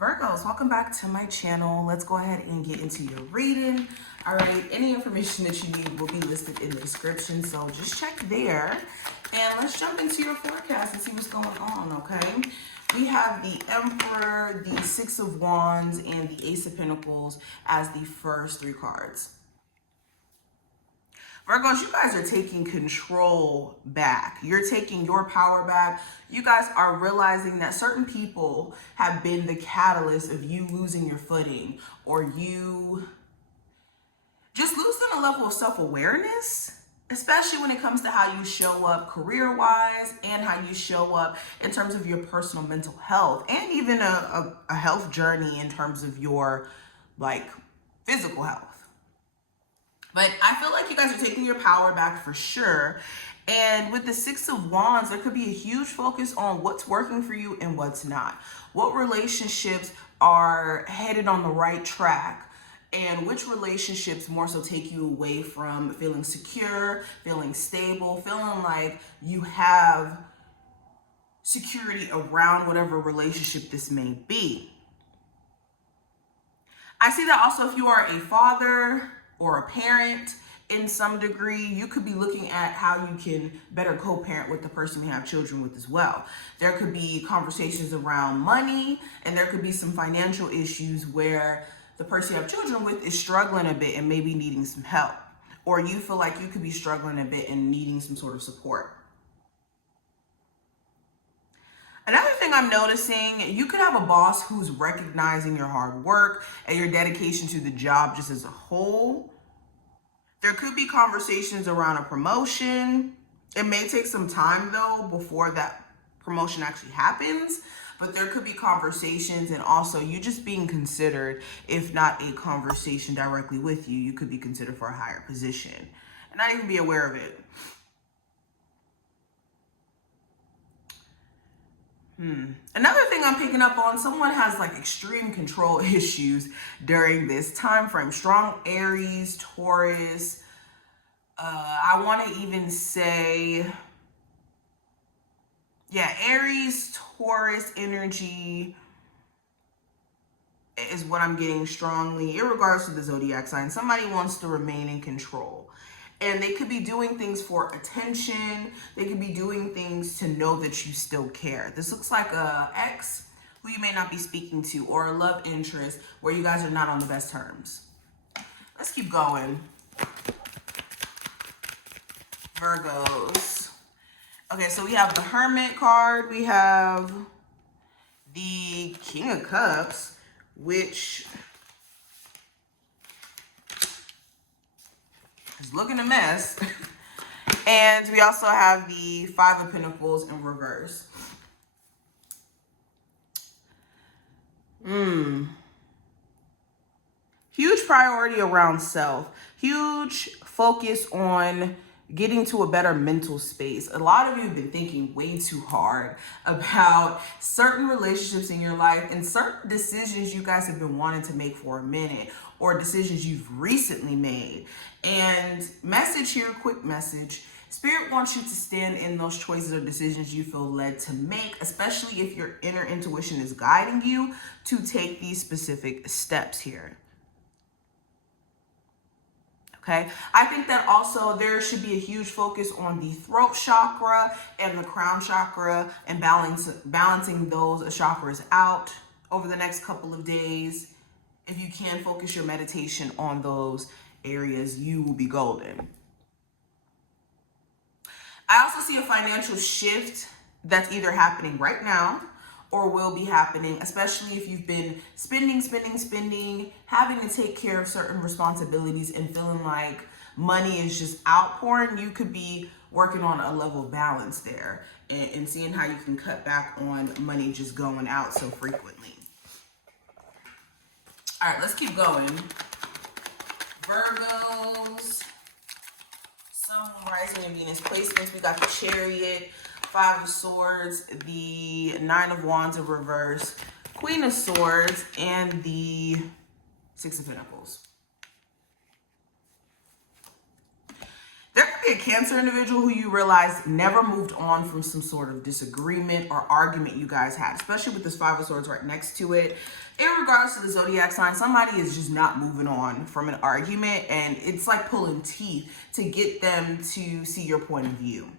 Virgos, welcome back to my channel. Let's go ahead and get into your reading. All right, any information that you need will be listed in the description, so just check there. And let's jump into your forecast and see what's going on, okay? We have the Emperor, the Six of Wands, and the Ace of Pentacles as the first three cards. Virgos, you guys are taking control back. You're taking your power back. You guys are realizing that certain people have been the catalyst of you losing your footing or you just losing a level of self-awareness, especially when it comes to how you show up career-wise and how you show up in terms of your personal mental health and even a health journey in terms of your physical health. But I feel like you guys are taking your power back for sure. And with the Six of Wands, there could be a huge focus on what's working for you and what's not. What relationships are headed on the right track and which relationships more so take you away from feeling secure, feeling stable, feeling like you have security around whatever relationship this may be. I see that also if you are a father or a parent in some degree, you could be looking at how you can better co-parent with the person you have children with as well. There could be conversations around money, and there could be some financial issues where the person you have children with is struggling a bit and maybe needing some help. Or you feel like you could be struggling a bit and needing some sort of support. Another thing I'm noticing, you could have a boss who's recognizing your hard work and your dedication to the job just as a whole. There could be conversations around a promotion. It may take some time though before that promotion actually happens, but there could be conversations and also you just being considered, if not a conversation directly with you, you could be considered for a higher position and not even be aware of it. Another thing I'm picking up on, someone has extreme control issues during this time frame. Strong Aries, Taurus. I want to even say, Aries, Taurus energy is what I'm getting strongly, irregardless of the zodiac sign. Somebody wants to remain in control. And they could be doing things for attention. They could be doing things to know that you still care. This looks like a ex who you may not be speaking to or a love interest where you guys are not on the best terms. Let's keep going. Virgos. Okay, so we have the Hermit card. We have the King of Cups, which is looking a mess. And we also have the Five of Pentacles in reverse. Huge priority around self. Huge focus on getting to a better mental space. A lot of you have been thinking way too hard about certain relationships in your life and certain decisions you guys have been wanting to make for a minute or decisions you've recently made. And message here, quick message. Spirit wants you to stand in those choices or decisions you feel led to make, especially if your inner intuition is guiding you to take these specific steps here. Okay, I think that also there should be a huge focus on the throat chakra and the crown chakra and balancing those chakras out over the next couple of days. If you can focus your meditation on those areas, you will be golden. I also see a financial shift that's either happening right now or will be happening, especially if you've been spending, having to take care of certain responsibilities and feeling like money is just outpouring. You could be working on a level of balance there and seeing how you can cut back on money just going out so frequently. All right, let's keep going. Virgos, Sun, Rising, and Venus placements. We got the Chariot, Five of Swords, the Nine of Wands in reverse, Queen of Swords, and the Six of Pentacles. There could be be a Cancer individual who you realize never moved on from some sort of disagreement or argument you guys had, especially with this Five of Swords right next to it. In regards to the zodiac sign, somebody is just not moving on from an argument, and it's like pulling teeth to get them to see your point of view.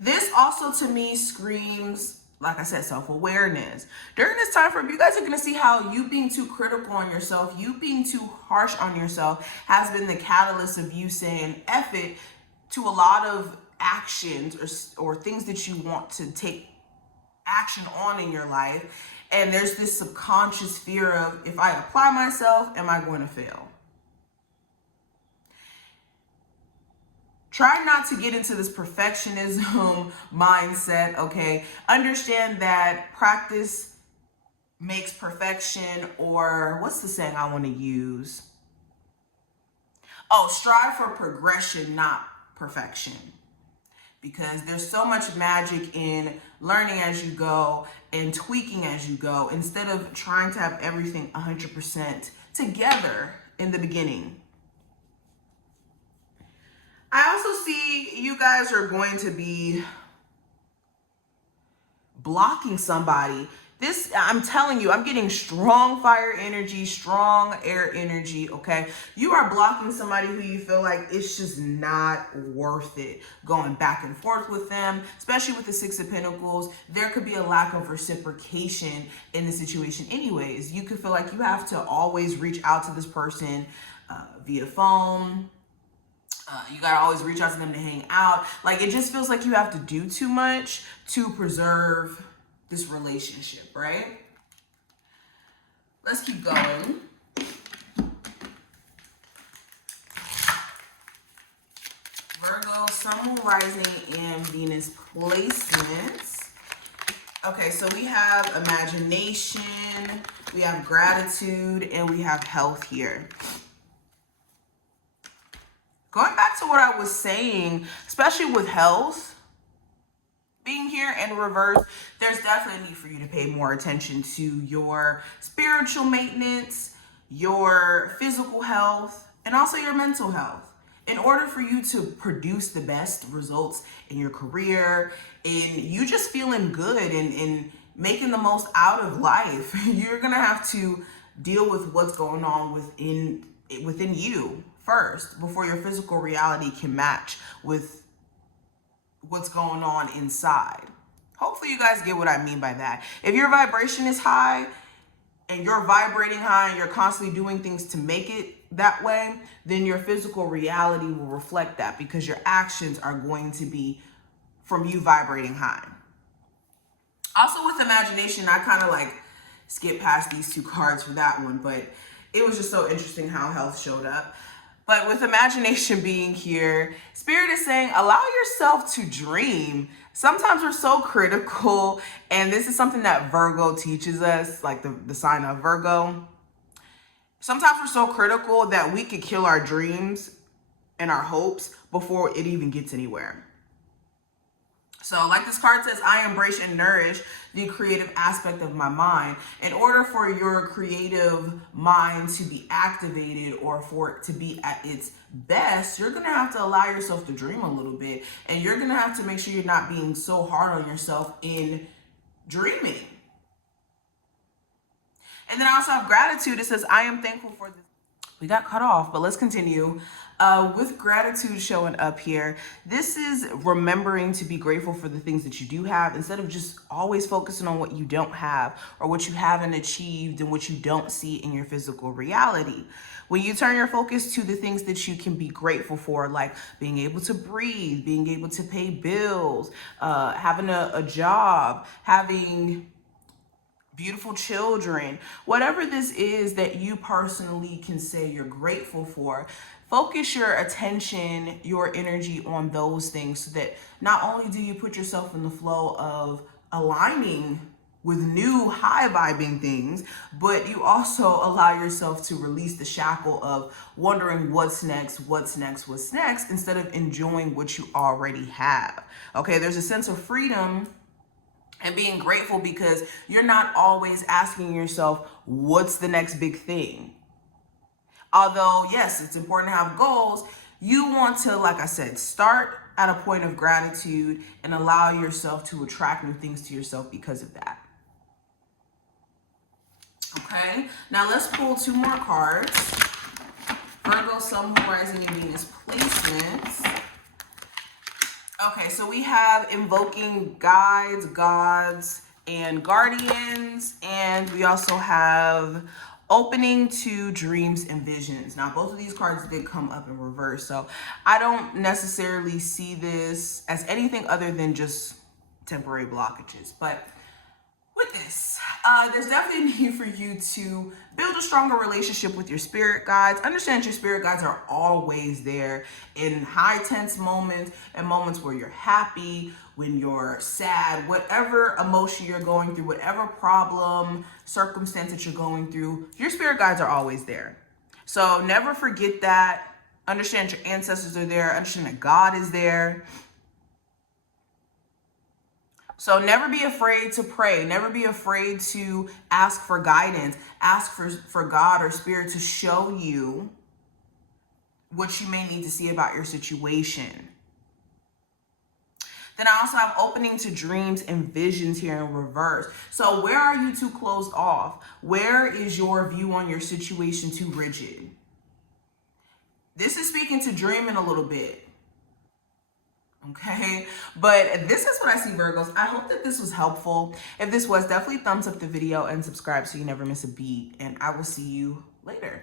This also to me screams, like I said, self-awareness. During this time frame, you guys are going to see how you being too critical on yourself, you being too harsh on yourself has been the catalyst of you saying F it to a lot of actions or things that you want to take action on in your life. And there's this subconscious fear of, if I apply myself, am I going to fail? Try not to get into this perfectionism mindset, okay? Understand that practice makes perfection, or what's the saying I want to use? Oh, strive for progression, not perfection. Because there's so much magic in learning as you go and tweaking as you go, instead of trying to have everything 100% together in the beginning. I also see you guys are going to be blocking somebody. This, I'm telling you, I'm getting strong fire energy, strong air energy, okay? You are blocking somebody who you feel like it's just not worth it going back and forth with them, especially with the Six of Pentacles. There could be a lack of reciprocation in the situation anyways. You could feel like you have to always reach out to this person via phone. You gotta always reach out to them to hang out. Like, it just feels like you have to do too much to preserve this relationship, right? Let's keep going. Virgo, Sun, Moon, Rising, and Venus placements. Okay, so we have imagination, we have gratitude, and we have health here. Going back to what I was saying, especially with health being here in reverse, there's definitely a need for you to pay more attention to your spiritual maintenance, your physical health, and also your mental health. In order for you to produce the best results in your career, in you just feeling good and making the most out of life, you're gonna have to deal with what's going on within you first, before your physical reality can match with what's going on inside. Hopefully you guys get what I mean by that. If your vibration is high and you're vibrating high and you're constantly doing things to make it that way, then your physical reality will reflect that, because your actions are going to be from you vibrating high. Also with imagination, I kind of like skipped past these two cards for that one, but it was just so interesting how health showed up. But with imagination being here, Spirit is saying, allow yourself to dream. Sometimes we're so critical, and this is something that Virgo teaches us, like the sign of Virgo. Sometimes we're so critical that we could kill our dreams and our hopes before it even gets anywhere. So like this card says, I embrace and nourish the creative aspect of my mind. In order for your creative mind to be activated or for it to be at its best, you're going to have to allow yourself to dream a little bit. And you're going to have to make sure you're not being so hard on yourself in dreaming. And then I also have gratitude. It says, I am thankful for this. We got cut off, but let's continue. With gratitude showing up here, this is remembering to be grateful for the things that you do have, instead of just always focusing on what you don't have or what you haven't achieved and what you don't see in your physical reality. When you turn your focus to the things that you can be grateful for, like being able to breathe, being able to pay bills, having a job, having beautiful children, whatever this is that you personally can say you're grateful for, focus your attention, your energy on those things, so that not only do you put yourself in the flow of aligning with new high vibing things, but you also allow yourself to release the shackle of wondering what's next, instead of enjoying what you already have. Okay, there's a sense of freedom and being grateful, because you're not always asking yourself, what's the next big thing? Although, yes, it's important to have goals, you want to, like I said, start at a point of gratitude and allow yourself to attract new things to yourself because of that. Okay, now let's pull 2 more cards. Virgo, Sun, Horizon, and Venus placements. Okay, so we have invoking guides, gods, and guardians, and we also have opening to dreams and visions. Now, both of these cards did come up in reverse, so I don't necessarily see this as anything other than just temporary blockages. But with this, there's definitely a need for you to build a stronger relationship with your spirit guides. Understand your spirit guides are always there in high tense moments and moments where you're happy, when you're sad, whatever emotion you're going through, whatever problem, circumstance that you're going through, your spirit guides are always there. So never forget that. Understand your ancestors are there. Understand that God is there. So never be afraid to pray. Never be afraid to ask for guidance. Ask for God or spirit to show you what you may need to see about your situation. Then I also have opening to dreams and visions here in reverse. So where are you too closed off? Where is your view on your situation too rigid? This is speaking to dreaming a little bit. Okay, but this is what I see, Virgos. I hope that this was helpful. If this was, definitely thumbs up the video and subscribe so you never miss a beat. And I will see you later.